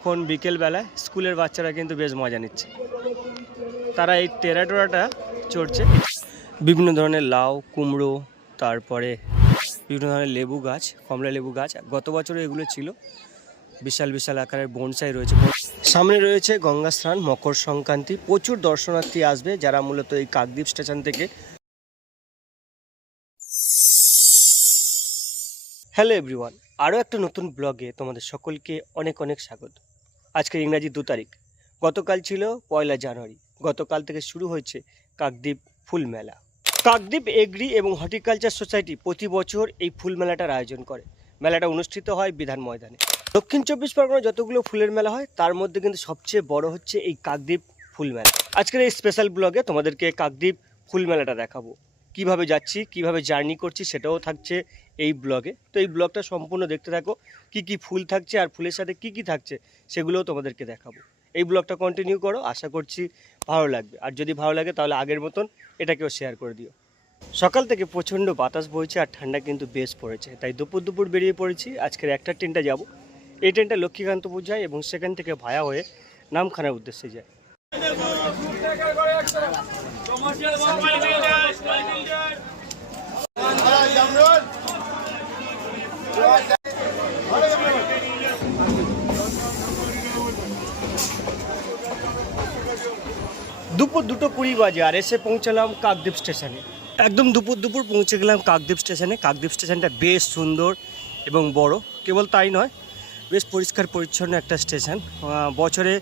এখন বিকেলবেলায় স্কুলের বাচ্চারা কিন্তু বেশ মজা নিচ্ছে। তারা এই টেরাটোরাটা চড়ছে। বিভিন্ন ধরনের লাউ, কুমড়ো, তারপরে বিভিন্ন ধরনের লেবু গাছ, কমলা লেবু গাছ। গত বছরও এগুলো ছিল। বিশাল বিশাল আকারের বনসাই রয়েছে। সামনে রয়েছে গঙ্গা স্নান, মকর সংক্রান্তি। প্রচুর দর্শনার্থী আসবে যারা মূলত এই কাকদ্বীপ স্টেশন থেকে। হ্যালো এভরিওয়ান, আরও একটা নতুন ব্লগে তোমাদের সকলকে অনেক অনেক স্বাগত। আজকে ইংরাজি দু তারিখ। গতকাল ছিল পয়লা জানুয়ারি। গতকাল থেকে শুরু হয়েছে কাকদ্বীপ ফুল মেলা। কাকদ্বীপ এগ্রি এবং হর্টিকালচার সোসাইটি প্রতি বছর এই ফুল মেলাটার আয়োজন করে। মেলাটা অনুষ্ঠিত হয় বিধান ময়দানে। দক্ষিণ চব্বিশ পরগনা যতগুলো ফুলের মেলা হয়, তার মধ্যে কিন্তু সবচেয়ে বড় হচ্ছে এই কাকদ্বীপ ফুল মেলা। আজকের এই স্পেশাল ব্লগে তোমাদেরকে কাকদ্বীপ ফুল মেলাটা দেখাবো। কীভাবে যাচ্ছি, কীভাবে জার্নি করছি সেটাও থাকছে এই ব্লগে। তো এই ব্লগটা সম্পূর্ণ দেখতে থাকো। কি কি ফুল থাকছে আর ফুলের সাথে কি কি থাকছে সেগুলোও তোমাদেরকে দেখাবো। এই ব্লগটা কন্টিনিউ করো, আশা করছি ভালো লাগবে। আর যদি ভালো লাগে তাহলে আগের মতন এটাকেও শেয়ার করে দিও। সকাল থেকে প্রচণ্ড বাতাস বইছে আর ঠান্ডা কিন্তু বেশ পড়েছে। তাই দুপুর দুপুর বেরিয়ে পড়েছি। আজকের একটা ট্রেনটা যাব। এই ট্রেনটা লক্ষ্মীকান্তপুর যায় এবং সেখান থেকে ভায়া হয়ে নামখানার উদ্দেশ্যে যায়। দুপুর দুটো কুড়ি বাজে আর এসে পৌঁছালাম কাকদ্বীপ স্টেশনে। একদম দুপুর দুপুর পৌঁছে গেলাম কাকদ্বীপ স্টেশনে। কাকদ্বীপ স্টেশনটা বেশ সুন্দর এবং বড়। কেবল তাই নয়, বেশ পরিষ্কার পরিচ্ছন্ন একটা স্টেশন। বছরে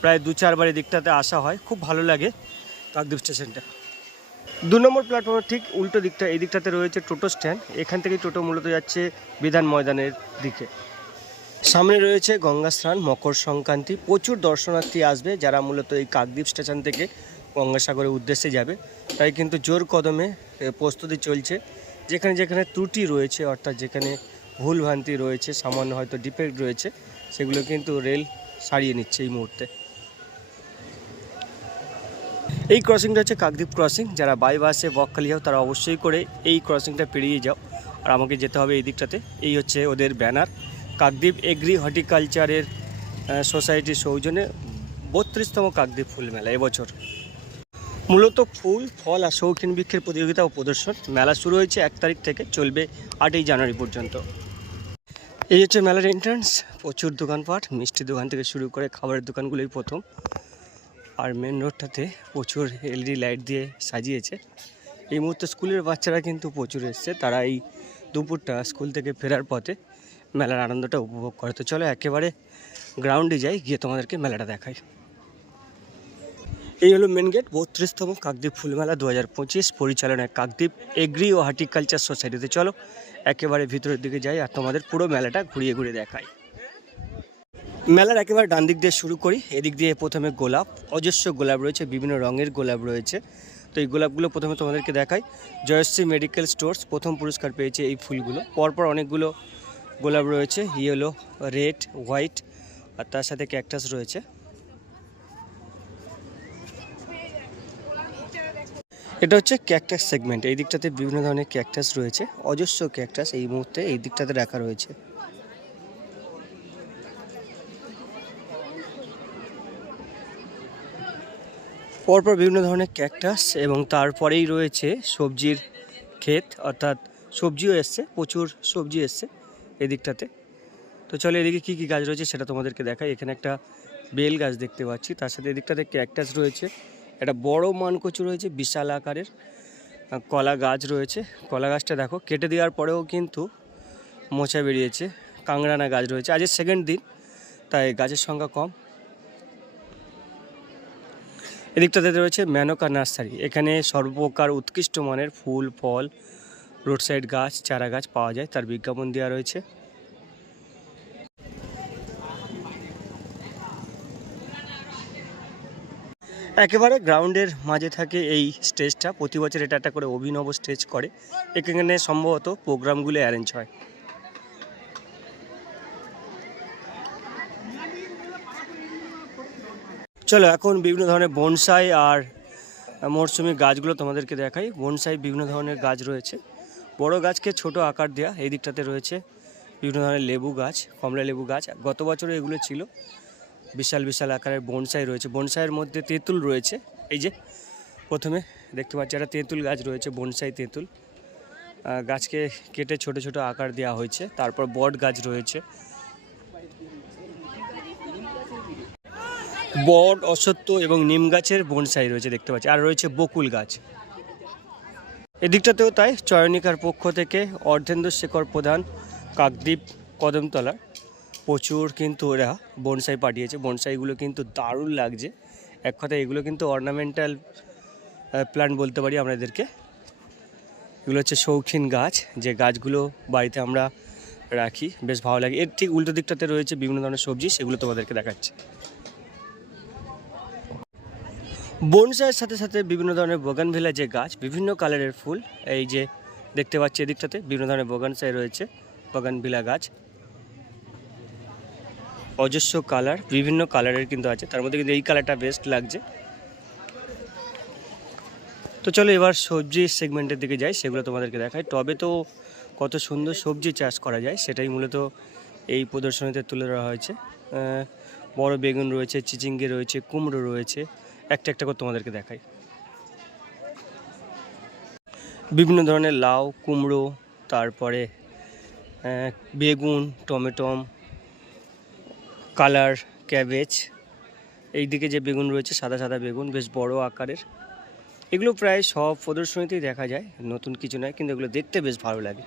প্রায় দু চারবার এই দিকটাতে আসা হয়। খুব ভালো লাগে কাকদ্বীপ স্টেশনটা। দু নম্বর প্ল্যাটফর্মের ঠিক উল্টো দিকটা, এই দিকটাতে রয়েছে টোটো স্ট্যান্ড এখান থেকে টোটো মূলত যাচ্ছে বিধান ময়দানের দিকে। সামনে রয়েছে গঙ্গা স্নান, মকর সংক্রান্তি। প্রচুর দর্শনার্থী আসবে যারা মূলত এই কাকদ্বীপ স্টেশন থেকে গঙ্গাসাগরের উদ্দেশ্যে যাবে। তাই কিন্তু জোর কদমে প্রস্তুতি চলছে। যেখানে যেখানে ত্রুটি রয়েছে, অর্থাৎ যেখানে ভুলভ্রান্তি রয়েছে, সামান্য হয়তো ডিফেক্ট রয়েছে, সেগুলো কিন্তু রেল সারিয়ে নিচ্ছে এই মুহূর্তে। এই ক্রসিংটা হচ্ছে কাকদ্বীপ ক্রসিং যারা বাই বাসে বকখালি যাও, তারা অবশ্যই করে এই ক্রসিংটা পেরিয়ে যাও। আর আমাকে যেতে হবে এই দিকটাতে। এই হচ্ছে ওদের ব্যানার কাকদ্বীপ এগ্রি হর্টিকালচারের সোসাইটির সৌজন্যে বত্রিশতম কাকদ্বীপ ফুল মেলা এবছর। মূলত ফুল, ফল আর শৌখিন বৃক্ষের প্রতিযোগিতা ও প্রদর্শন। মেলা শুরু হয়েছে এক তারিখ থেকে, চলবে আটই জানুয়ারি পর্যন্ত। এই হচ্ছে মেলার এন্ট্রান্স প্রচুর দোকানপাট মিষ্টি দোকান থেকে শুরু করে খাবারের দোকানগুলোই প্রথম। আর মেন রোডটাতে প্রচুর এলইডি লাইট দিয়ে সাজিয়েছে। এই মুহূর্তে স্কুলের বাচ্চারা কিন্তু প্রচুর এসছে, তারা এই দুপুরটা স্কুল থেকে ফেরার পথে মেলার আনন্দটা উপভোগ করে। তো চলো একেবারে গ্রাউন্ডে যাই, গিয়ে তোমাদেরকে মেলাটা দেখাই। এই হলো মেন গেট বত্রিশতম কাকদ্বীপ ফুলমেলা দু হাজার পঁচিশ পরিচালনায় কাকদ্বীপ এগ্রি ও হর্টিকালচার সোসাইটিতে। চলো একেবারে ভিতরের দিকে যাই আর তোমাদের পুরো মেলাটা ঘুরিয়ে ঘুরিয়ে দেখাই। মেলার একেবারে ডান দিক দিয়ে শুরু করি, এদিক দিয়ে প্রথমে গোলাপ, অজস্র গোলাপ রয়েছে, বিভিন্ন রঙের গোলাপ রয়েছে। তো এই গোলাপগুলো প্রথমে তোমাদেরকে দেখাই। জয়শ্রী মেডিকেল স্টোর্স প্রথম পুরস্কার পেয়েছে এই ফুলগুলো। পরপর অনেকগুলো গোলাপ রয়েছে ইয়েলো রেড হোয়াইট আর তার সাথে ক্যাকটাস রয়েছে। এটা হচ্ছে ক্যাকটাস সেগমেন্ট এই দিকটাতে বিভিন্ন ধরনের ক্যাকটাস রয়েছে। অজস্র ক্যাকটাস এই মুহূর্তে এই দিকটাতে রাখা রয়েছে। পরপর বিভিন্ন ধরনের ক্যাকটাস এবং তারপরেই রয়েছে সবজির ক্ষেত, অর্থাৎ সবজিও এসছে, প্রচুর সবজি এসছে এদিকটাতে। তো চলো এদিকে কী কী গাছ রয়েছে সেটা তোমাদেরকে দেখাই। এখানে একটা বেল গাছ দেখতে পাচ্ছি, তার সাথে এদিকটাতে ক্যাকটাস রয়েছে, একটা বড় মানকচু রয়েছে, বিশাল আকারের কলা গাছ রয়েছে। কলা গাছটা দেখো, কেটে দেওয়ার পরেও কিন্তু মোচা বেরিয়েছে কাংরানা গাছ রয়েছে। আজকে সেকেন্ড দিন, তাই গাছের সংখ্যা কম। এদিকটাতে রয়েছে ম্যানকা নার্সারি। এখানে সর্বপ্রকার উৎকৃষ্ট মানের ফুল, ফল রোড সাইড গাছ, চারা গাছ পাওয়া যায়। তার বিজ্ঞাপন দেওয়া রয়েছে। একেবারে গ্রাউন্ডের মাঝে থাকে এই স্টেজটা। প্রতি বছর এটা একটা করে অভিনব স্টেজ করে। এখানে সম্ভবত প্রোগ্রামগুলো অ্যারেঞ্জ হয়। চলো, এখন বিভিন্ন ধরনের বনসাই আর মরসুমি গাছগুলো তোমাদেরকে দেখাই। বনসাই বিভিন্ন ধরনের গাছ রয়েছে। বড় গাছকে ছোট আকার দেওয়া এই দিকটাতে রয়েছে বিভিন্ন ধরনের লেবু গাছ, কমলা লেবু গাছ। গত বছরও এগুলো ছিল। বিশাল বিশাল আকারের বনসাই রয়েছে। বনসাইয়ের মধ্যে তেঁতুল রয়েছে। এই যে, প্রথমে দেখতে পাচ্ছি একটা তেঁতুল গাছ রয়েছে, বনসাই তেঁতুল। গাছকে কেটে ছোট ছোট আকার দেওয়া হয়েছে। তারপর বট গাছ রয়েছে। বট অসত্য এবং নিম গাছের বনসাই রয়েছে দেখতে পাচ্ছি। আর রয়েছে বকুল গাছ। এদিকটাতেও তাই চয়নিকার পক্ষ থেকে অর্ধেন্দ্র শেখর প্রধান কাকদ্বীপ কদমতলা প্রচুর কিন্তু ওরা বনসাই পাঠিয়েছে। বনসাইগুলো কিন্তু দারুণ লাগছে। এক কথায় এগুলো কিন্তু অর্নামেন্টাল প্ল্যান্ট বলতে পারি আমরা এদেরকে। এগুলো হচ্ছে শৌখিন গাছ। যে গাছগুলো বাড়িতে আমরা রাখি, বেশ ভালো লাগে। এর ঠিক উল্টো দিকটাতে রয়েছে বিভিন্ন ধরনের সবজি, সেগুলো তোমাদেরকে দেখাচ্ছি। বনসাইয়ের সাথে সাথে বিভিন্ন ধরনের বোগানভিলা যে গাছ, বিভিন্ন কালারের ফুল, এই যে দেখতে পাচ্ছি এদিকটাতে, বিভিন্ন ধরনের বগানসাই রয়েছে বগানভিলা গাছ। অজস্র কালার, বিভিন্ন কালারের কিন্তু আছে, তার মধ্যে কিন্তু এই কালারটা বেস্ট লাগছে। তো চলো এবার সবজি সেগমেন্টের দিকে যাই, সেগুলো তোমাদেরকে দেখাই। টবে তো কত সুন্দর সবজি চাষ করা যায়, সেটাই মূলত এই প্রদর্শনীতে তুলে ধরা হয়েছে। বড় বেগুন রয়েছে, চিচিঙ্গে রয়েছে, কুমড়ো রয়েছে একটা একটা করে তোমাদেরকে দেখাই। বিভিন্ন ধরনের লাউ, কুমড়ো, তারপরে বেগুন, টমেটম, কালার, ক্যাবেজ এই দিকে যে বেগুন রয়েছে, সাদা সাদা বেগুন, বেশ বড় আকারের। এগুলো প্রায় সব প্রদর্শনীতেই দেখা যায়, নতুন কিছু নয়, কিন্তু এগুলো দেখতে বেশ ভালো লাগে।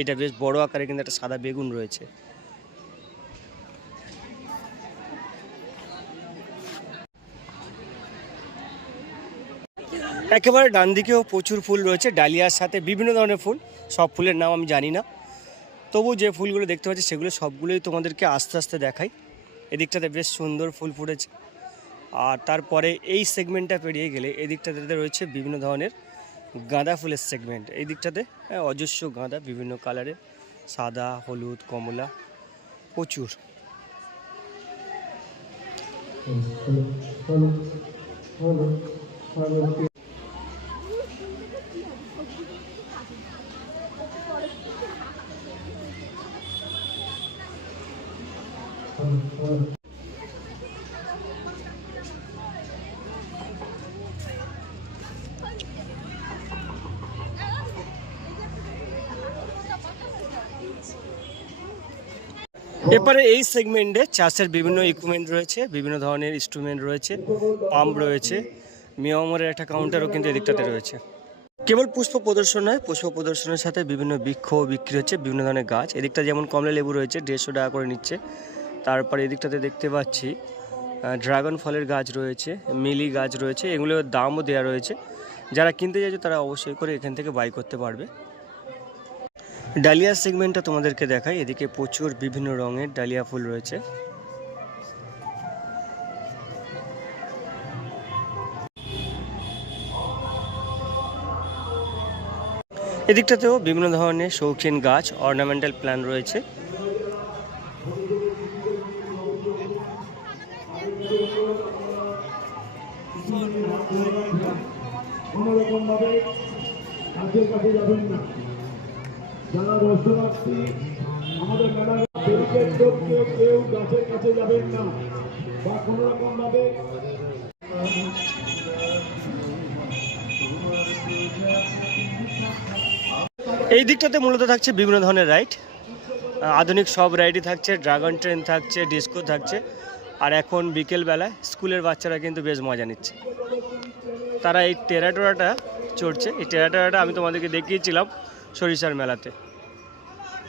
এটা বেশ বড় আকারে কিন্তু একটা সাদা বেগুন রয়েছে। একেবারে ডান দিকেও প্রচুর ফুল রয়েছে ডালিয়ার সাথে বিভিন্ন ধরনের ফুল সব ফুলের নাম আমি জানি না। তবু যে ফুলগুলো দেখতে পাচ্ছি সেগুলো সবগুলোই তোমাদেরকে আস্তে আস্তে দেখাই। এদিকটাতে বেশ সুন্দর ফুল ফুটেছে। আর তারপরে এই সেগমেন্টটা পেরিয়ে গেলে এদিকটাতে রয়েছে বিভিন্ন ধরনের গাঁদা ফুলের সেগমেন্ট এই দিকটাতে হ্যাঁ, অজস্র গাঁদা বিভিন্ন কালারের সাদা হলুদ কমলা প্রচুর। এরপরে এই সেগমেন্টে চাষের বিভিন্ন ইকুইপমেন্ট রয়েছে, বিভিন্ন ধরনের ইনস্ট্রুমেন্ট রয়েছে পাম্প রয়েছে মিয়ামরের একটা কাউন্টারও কিন্তু এদিকটাতে রয়েছে। কেবল পুষ্প প্রদর্শন নয় পুষ্প প্রদর্শনের সাথে বিভিন্ন বৃক্ষ বিক্রি হচ্ছে, বিভিন্ন ধরনের গাছ। এদিকটা যেমন কমলা লেবু রয়েছে, দেড়শো টাকা করে নিচ্ছে। তারপরে এদিকটাতে দেখতে পাচ্ছি ড্রাগন ফলের গাছ রয়েছে, মিলি গাছ রয়েছে, এগুলোর দামও দেওয়া রয়েছে। যারা কিনতে চাইছে তারা অবশ্যই করে এখান থেকে বাই করতে পারবে। ডালিয়া সেগমেন্টটা তোমাদেরকে দেখাই, এদিকে প্রচুর বিভিন্ন রঙের ডালিয়া ফুল রয়েছে। এদিকটাতেও বিভিন্ন ধরনের শৌখিন গাছ অর্নামেন্টাল প্ল্যান রয়েছে। দর্শনার্থী আমাদের কেউ গাছের কাছে যাবেন না। বা এই দিকটাতে মূলত থাকছে বিভিন্ন ধরনের রাইড। আধুনিক সব রাইডই থাকছে, ড্রাগন ট্রেন থাকছে, ডিস্কো থাকছে। আর এখন বিকেলবেলায় স্কুলের বাচ্চারা কিন্তু বেশ মজা নিচ্ছে। তারা এই টেরাটোরাটা চড়ছে। এই টেরাটোরাটা আমি তোমাদেরকে দেখিয়েছিলাম সরিষার মেলাতে।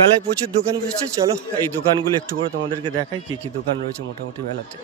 মেলায় প্রচুর দোকান বসেছে। চলো, এই দোকানগুলো একটু করে তোমাদেরকে দেখাই, কি কি দোকান রয়েছে মোটামুটি মেলাতে।